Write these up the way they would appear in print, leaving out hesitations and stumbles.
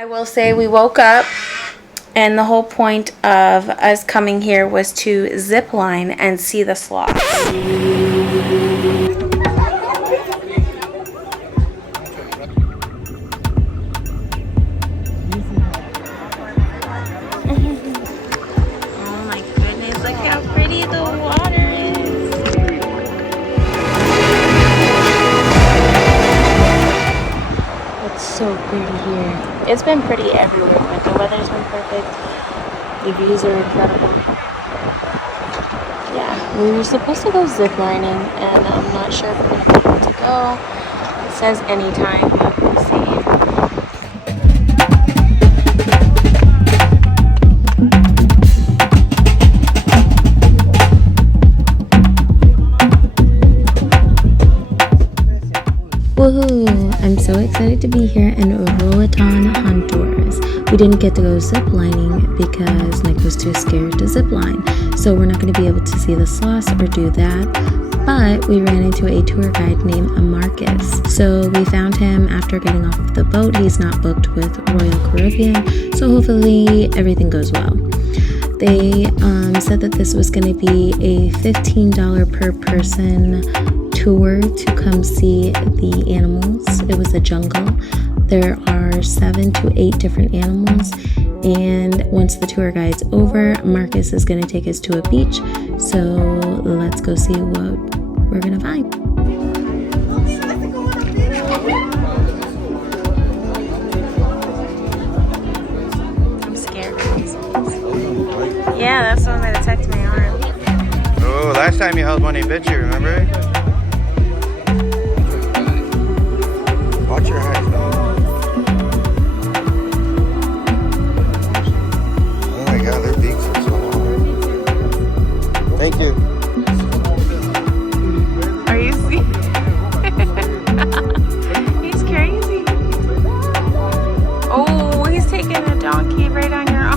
I will say we woke up and the whole point of us coming here was to zip line and see the sloths. Oh my goodness, look how pretty the water is. It's so pretty here. It's been pretty everywhere, but the weather's been perfect. The views are incredible. Yeah, we were supposed to go ziplining, and I'm not sure if we're going to be able to go. It says anytime, but we'll see. Woohoo! I'm so excited to be here in Rotan, Honduras. We didn't get to go ziplining because Nick was too scared to zipline, so we're not going to be able to see the sloths or do that. But we ran into a tour guide named Marcus. So we found him after getting off of the boat. He's not booked with Royal-caribbean, so hopefully everything goes well. They said that this was going to be a $15 per person tour to come see the animals. It was a jungle. There are 7 to 8 different animals, and once the tour guide's over, Marcus is going to take us to a beach. So let's go see what we're going to find. I'm scared. Yeah, that's the one that attacked my arm. Oh, last time you held one, he bit you, remember? Watch your eyes, though. Oh my god, their beaks are so long. Thank you. Are you serious? He's crazy. Oh, he's taking a donkey right on your arm.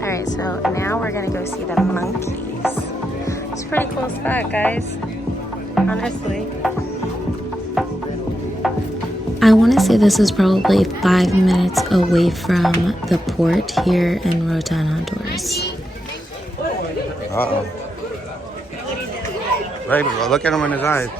Alright, so now we're gonna go see the monkeys. It's a pretty cool spot, guys. Honestly. I want to say this is probably 5 minutes away from the port here in Rotan, Honduras. Uh-oh. Right, look at him in his eyes.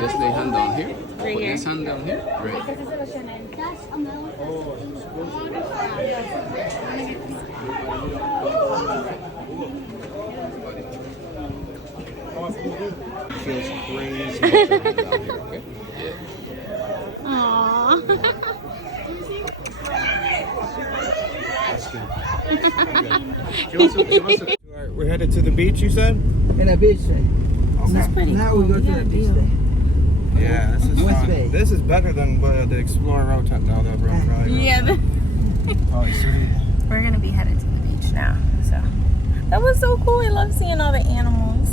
Just lay hand down here. Put this hand down here. Right. Feels crazy. Aww. We're headed to the beach, you said? In the beach, right? This is pretty Now cool. we go to the beach day. Yeah, this is West fun. Bay. This is better than the Explorer Rotan. No, the Road Drive. Yeah. Oh, you see? We're gonna be headed to the beach now. So that was so cool. I love seeing all the animals.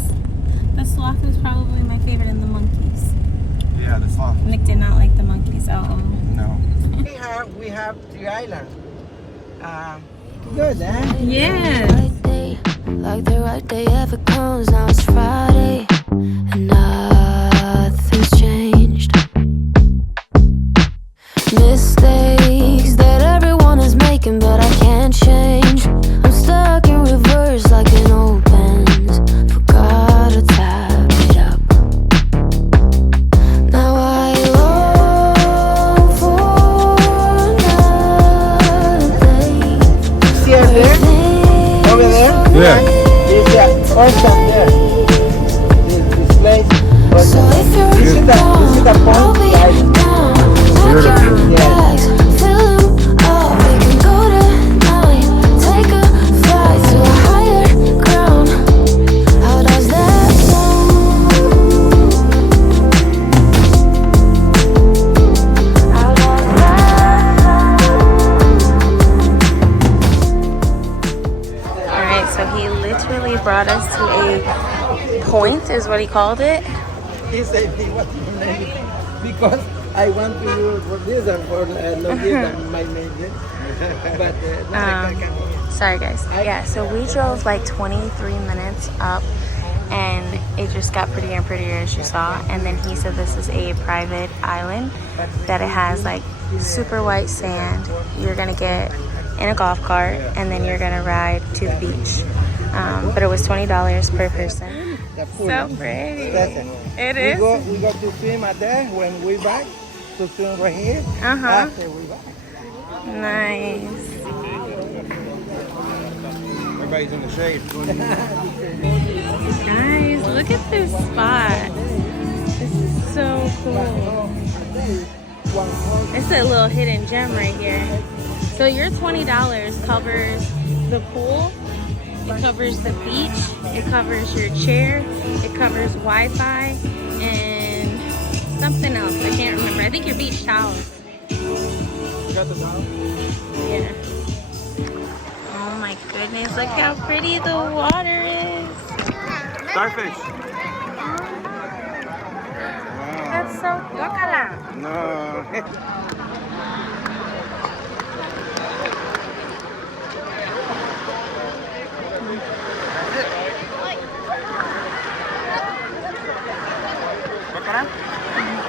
The sloth is probably my favorite, and the monkeys. Yeah, the sloth. Nick did not like the monkeys at all. No. We have 3 islands. Good, eh? Yes. Like the right day ever comes. Now it's Friday and nothing's changed. Mistakes that everyone is making, but I can't change. I'm stuck in reverse like an old Benz. Forgot to tap it up. Now I long for another day. See her there? Over there? Yeah. Is that horse up there? point is what he called it. He said, "What's your name?" Because I want to use for this and for my name. But Sorry guys. Yeah, so we drove like 23 minutes up and it just got prettier and prettier as you saw. And then he said this is a private island, that it has like super white sand. You're gonna get in a golf cart and then you're gonna ride to the beach. But it was $20 per person. So pretty. It is. We go to swim at there when we back to swim right here. After we back. Nice. Everybody's in the shade. Guys, look at this spot. This is so cool. It's a little hidden gem right here. So your $20 covers the pool, it covers the beach, it covers your chair, it covers Wi-Fi, and something else. I can't remember. I think your beach towels. You got the towel? Yeah. Oh my goodness, look how pretty the water is. Starfish. That's so cool. No.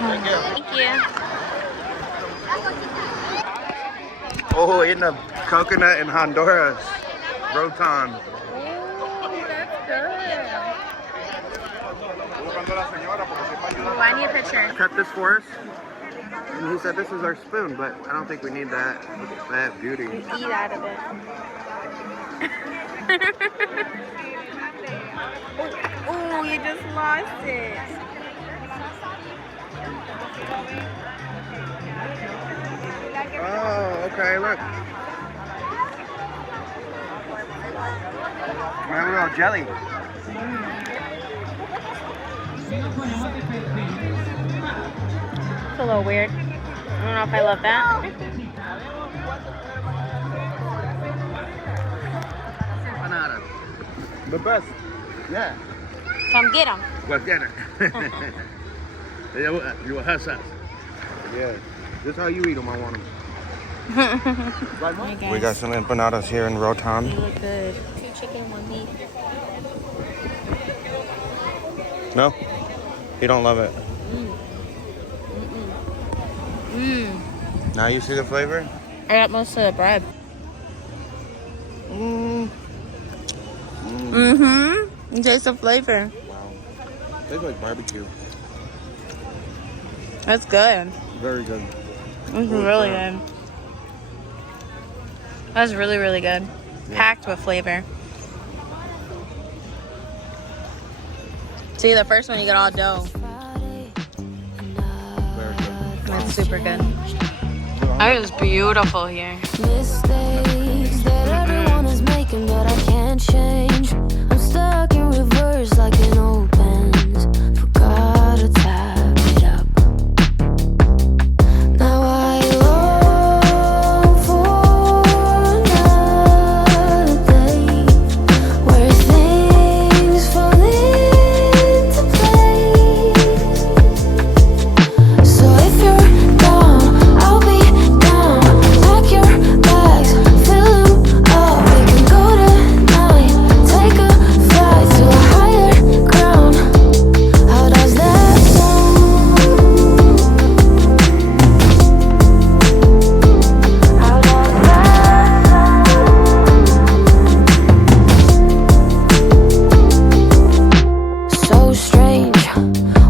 Thank you. Oh, in the coconut in Honduras. Rotan. Ooh, that's good. Ooh, I need a picture. Cut this for us. And he said this is our spoon, but I don't think we need that. Look at that beauty. Eat out of it. Oh, you just lost it. Oh, okay, look. We have a little jelly. It's a little weird. I don't know if I love that. The best. Yeah. Come get them. Let's get it. You will have sauce. Yeah. This is how you eat them, I want them. Hey We got some empanadas here in Rotan. They look good. 2 chicken, 1 beef. No? You don't love it? Now you see the flavor? I got most of the bread. You taste the flavor. Wow. Tastes like barbecue. That's good. Very good. It's really good. That's really, really good. Yeah. Packed with flavor. See, the first one you get all dough. Very good. That's super good. It is beautiful here. Mistakes that everyone is making, but I can't change. I'm stuck in reverse like an old Benz. Forgot to tap it up. Now I long for another day where things fall into place. So if you're down, I'll be down. Pack your bags, fill them up. We can go tonight, take a flight to a higher ground. How does that sound? How does that sound? So strange,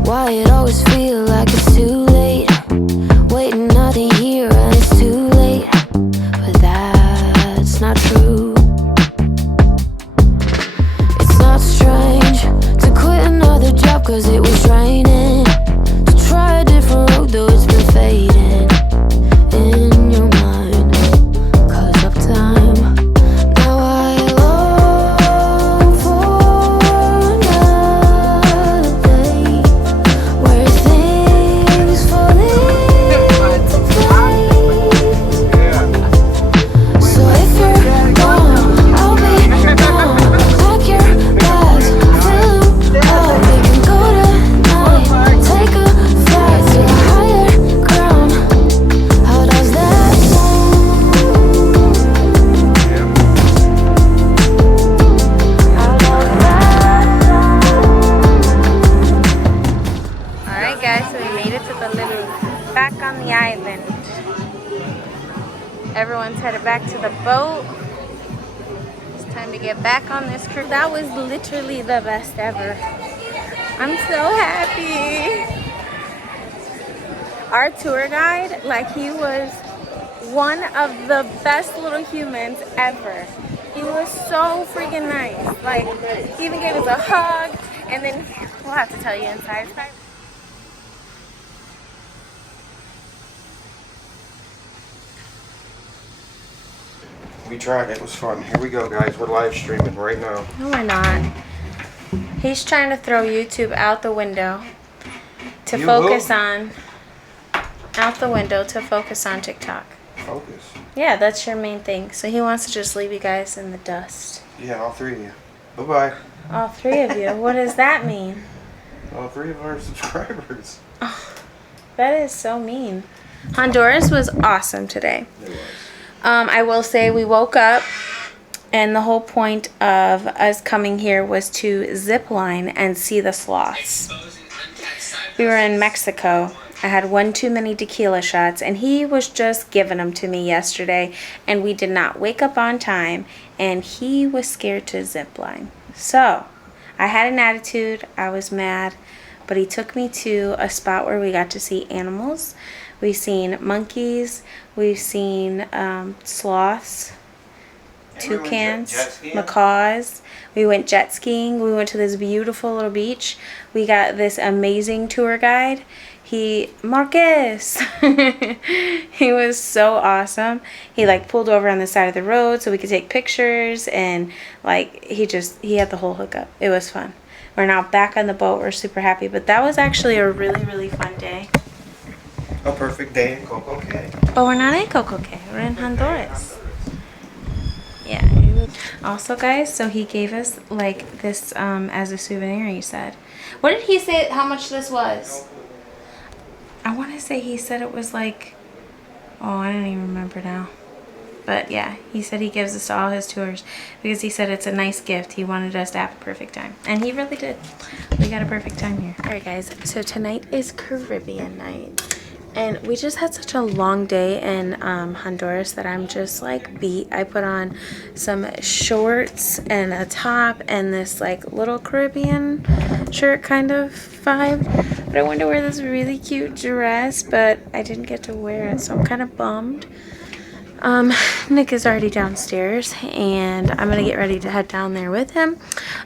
why it always feel like it's too late. Waiting another year and it's too late. But that's not true. It's not strange to quit another job cause it was draining. To try a different road though it's been fading in your mind cause of time. Now I long for another day where things fall into place. So if you're gone, I'll be gone. Pack your bags, fill them up. We on the island. Everyone's headed back to the boat. It's time to get back on this cruise. That was literally the best ever. I'm so happy. Our tour guide, like, he was one of the best little humans ever. He was so freaking nice. Like, he even gave us a hug, and then we'll have to tell you inside. We tried. It was fun. Here we go, guys. We're live streaming right now. No, we're not. He's trying to throw YouTube out the window to focus on TikTok. Focus. Yeah, that's your main thing. So he wants to just leave you guys in the dust. Yeah, all three of you. Bye-bye. All three of you? What does that mean? All three of our subscribers. Oh, that is so mean. Honduras was awesome today. It was. I will say we woke up and the whole point of us coming here was to zip line and see the sloths. We were in Mexico. I had one too many tequila shots, and he was just giving them to me yesterday, and we did not wake up on time, and he was scared to zip line. So I had an attitude. I was mad, but he took me to a spot where we got to see animals. We've seen monkeys. We've seen sloths, toucans, macaws. We went jet skiing. We went to this beautiful little beach. We got this amazing tour guide. Marcus, he was so awesome. He like pulled over on the side of the road so we could take pictures, and like he had the whole hookup. It was fun. We're now back on the boat. We're super happy, but that was actually a really, really fun day. A perfect day in Coco Cay. But we're not in Coco Cay. We're in Honduras. Yeah. Also, guys, so he gave us like this as a souvenir. He said, what did he say? How much this was? I want to say he said it was like, oh, I don't even remember now. But yeah, he said he gives us all his tours because he said it's a nice gift. He wanted us to have a perfect time. And he really did. We got a perfect time here. All right, guys. So tonight is Caribbean night. And we just had such a long day in Honduras that I'm just like beat. I put on some shorts and a top and this like little Caribbean shirt kind of vibe. But I wanted to wear this really cute dress, but I didn't get to wear it, so I'm kind of bummed. Nick is already downstairs, and I'm gonna get ready to head down there with him.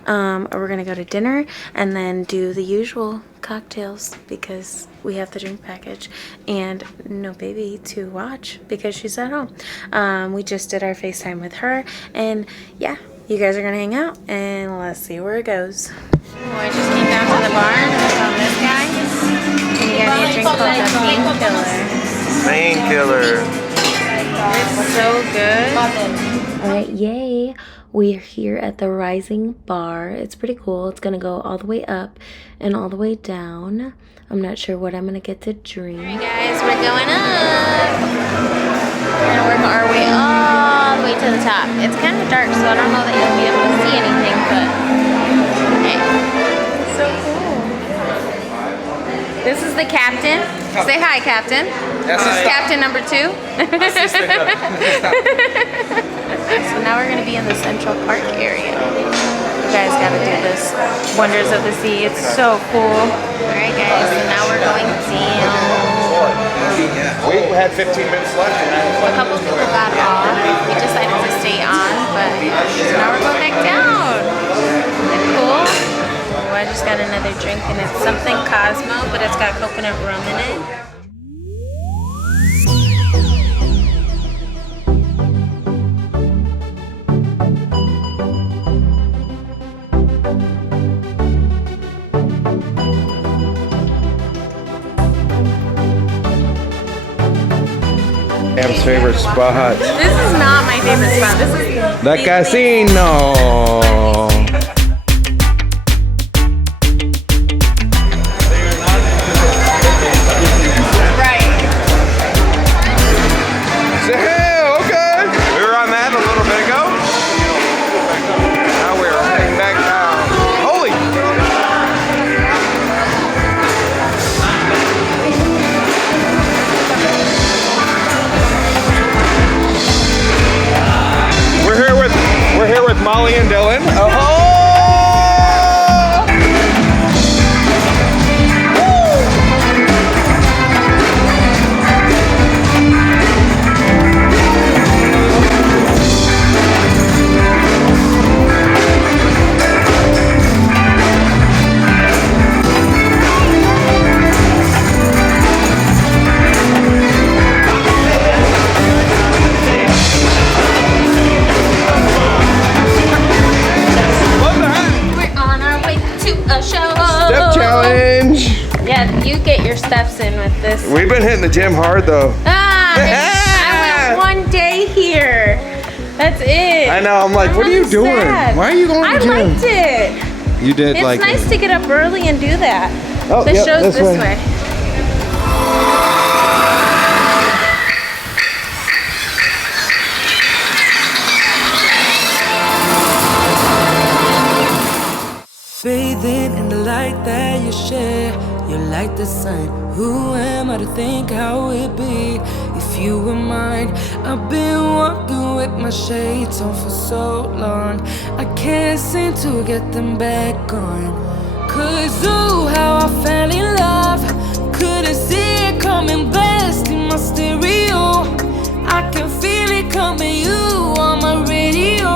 We're gonna go to dinner and then do the usual cocktails because we have the drink package and no baby to watch because she's at home. We just did our FaceTime with her, and yeah, you guys are gonna hang out and let's see where it goes. I just came down to the bar and I found this guy, and he got me a drink called the Painkiller. Painkiller. It's so good. Alright, yay. We're here at the Rising Bar. It's pretty cool. It's gonna go all the way up and all the way down. I'm not sure what I'm gonna get to drink. Alright guys, we're going up. We're gonna work our way all the way to the top. It's kind of dark, so I don't know that you'll be able to see anything, but hey. So cool. This is the captain. Say hi, Captain. This is Captain number 2. So now we're going to be in the Central Park area. You guys got to do this. Wonders of the Sea. It's so cool. Alright guys, so now we're going down. We had 15 minutes left. A couple people got off. We decided to stay on, but now we're going back down. Isn't it cool? Oh, I just got another drink, and it's something Cosmo, but it's got coconut rum in it. Sam's favorite spot. This is not my favorite spot. This is The casino. right. Okay. We were on that a little bit ago. Now we're heading back down. Holy! your steps in with this. We've been hitting the gym hard though. I went one day here. That's it. I know. I'm like, I'm what are you really doing? sad. Why are you going to the gym? I liked it. You did It's like nice it. to get up early and do that. Oh, The yep, show's this way. Bathing in the light that you share, you're like the sun. Who am I to think how it'd be if you were mine? I've been walking with my shades on for so long, I can't seem to get them back on. 'Cause ooh, how I fell in love, couldn't see it coming, blasting my stereo. I can feel it coming, you on my radio.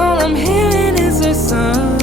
All I'm hearing is a song.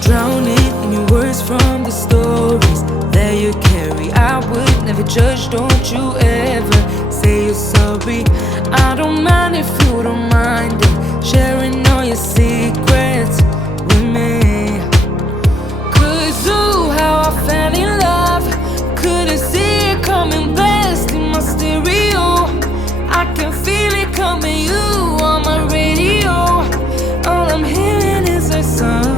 Drowning in your words from the stories that you carry. I would never judge, don't you ever say you're sorry. I don't mind if you don't mind it, sharing all your secrets with me. 'Cause ooh, how I fell in love, couldn't see it coming, blasting my stereo. I can feel it coming, you on my radio. All I'm hearing is a song.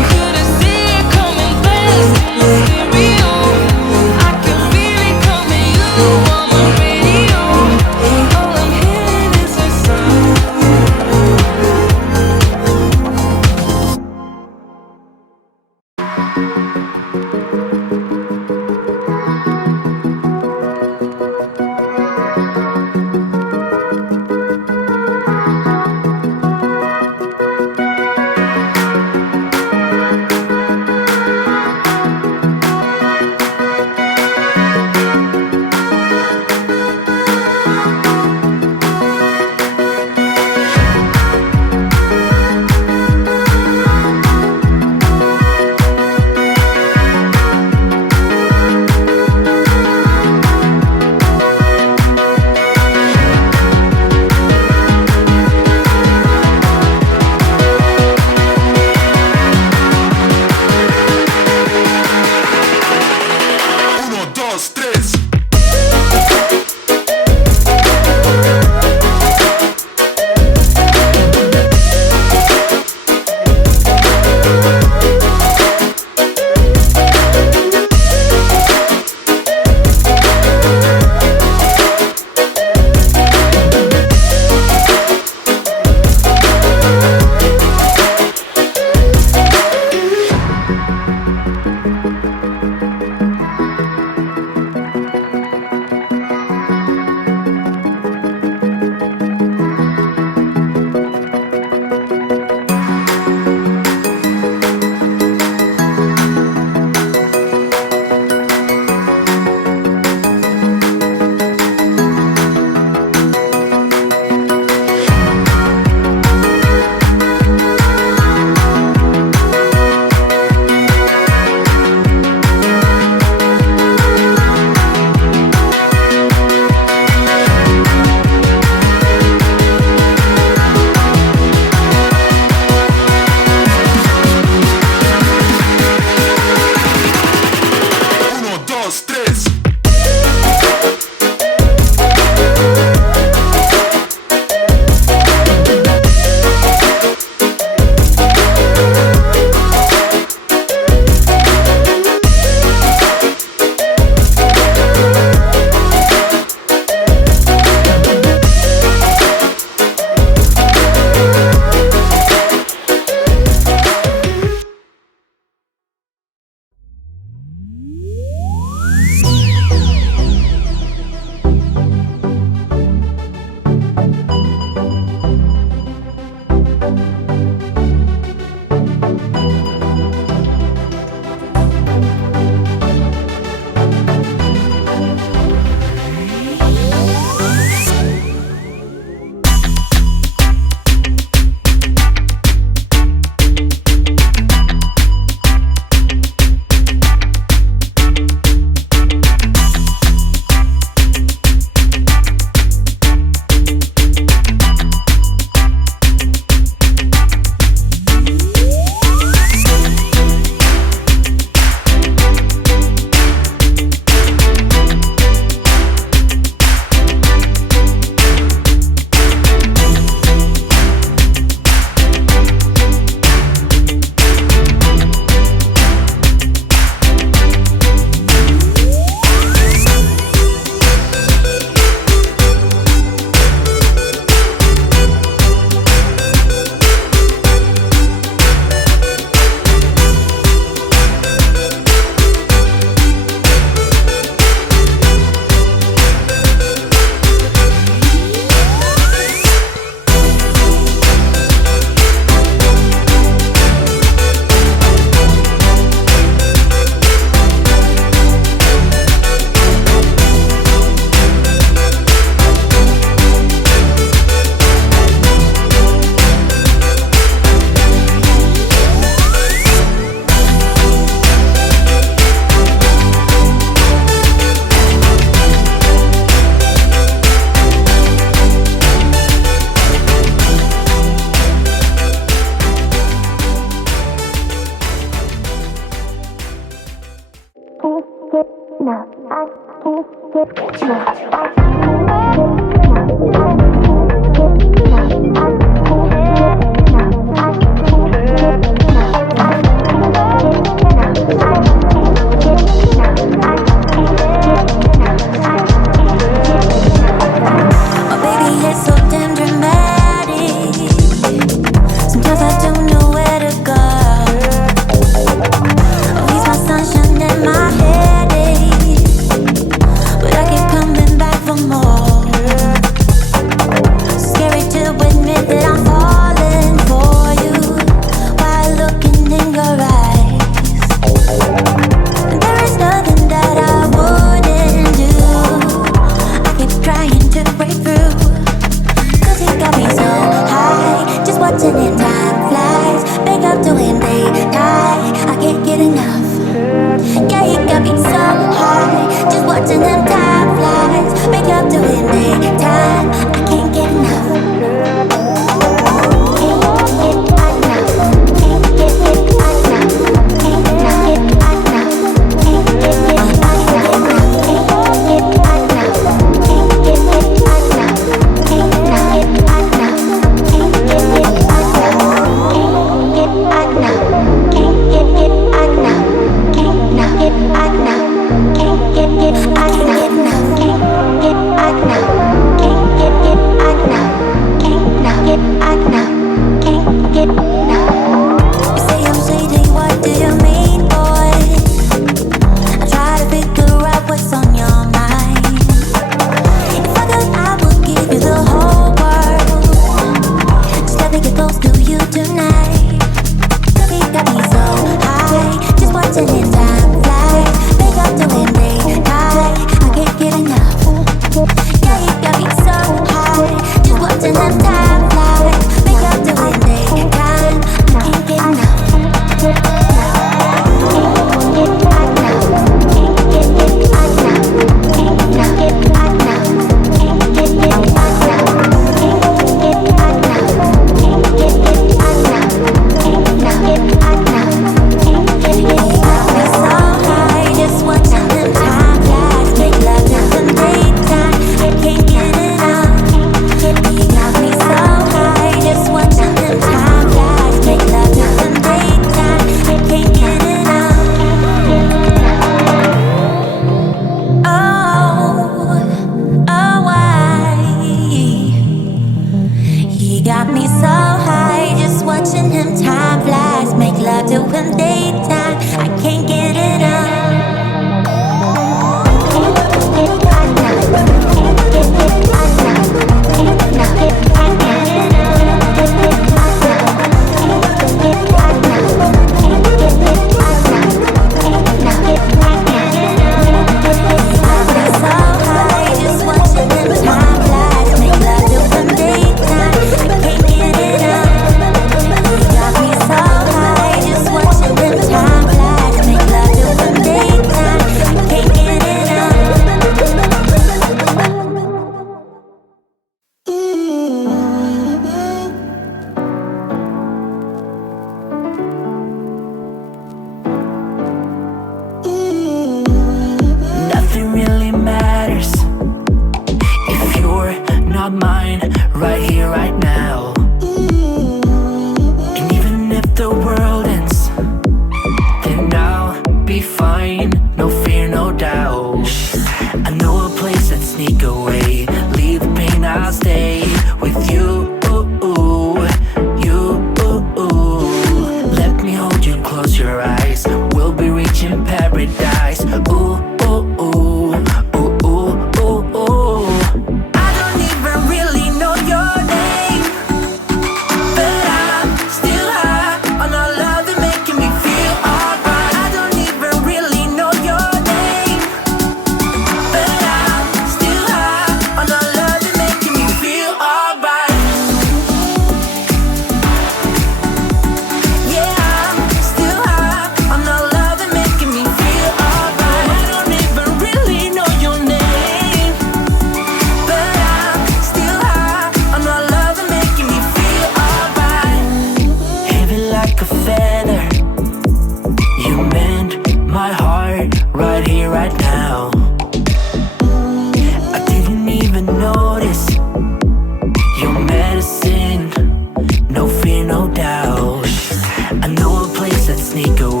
sneak away.